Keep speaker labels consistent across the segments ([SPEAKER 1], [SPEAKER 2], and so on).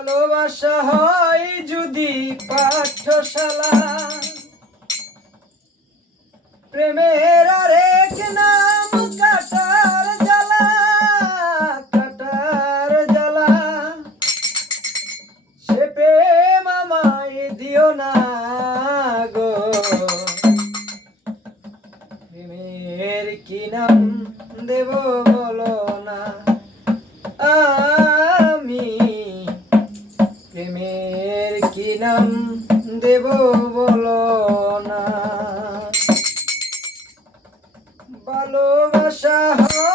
[SPEAKER 1] ভালোবাসা হয় যদি পাঠশালা। প্রেমের আরেক নাম কাটার জ্বালা কাটার জ্বালা। সে প্রেম আমায় দিও না গো। প্রেমের কি নাম দেব বলো? নাম দেব বল না। ভালোবাসা হয়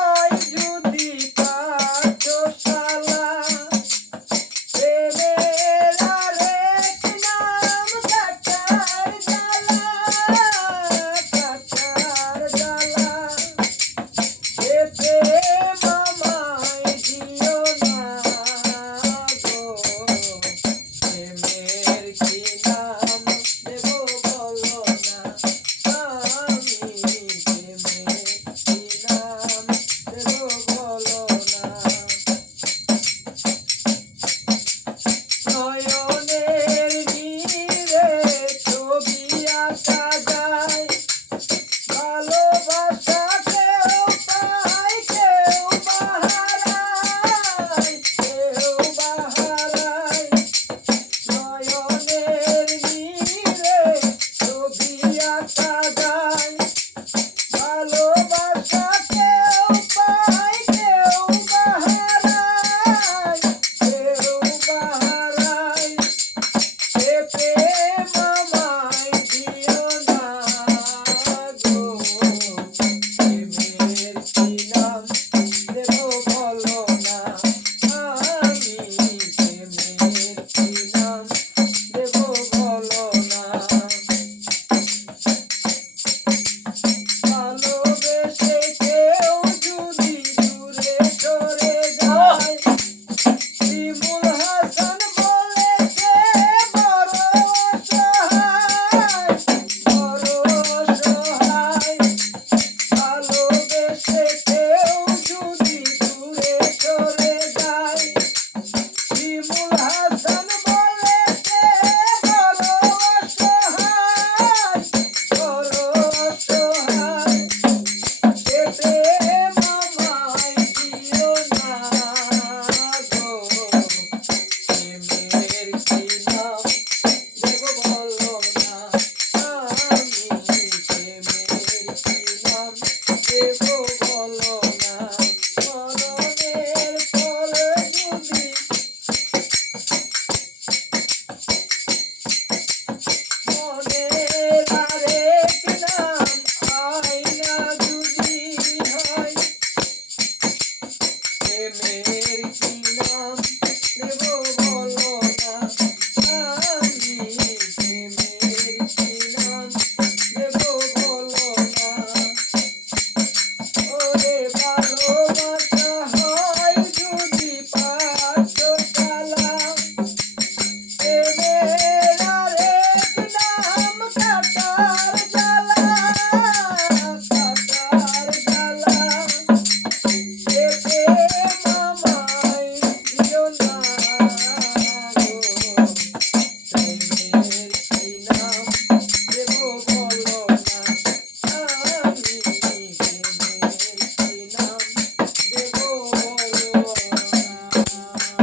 [SPEAKER 1] Thank you.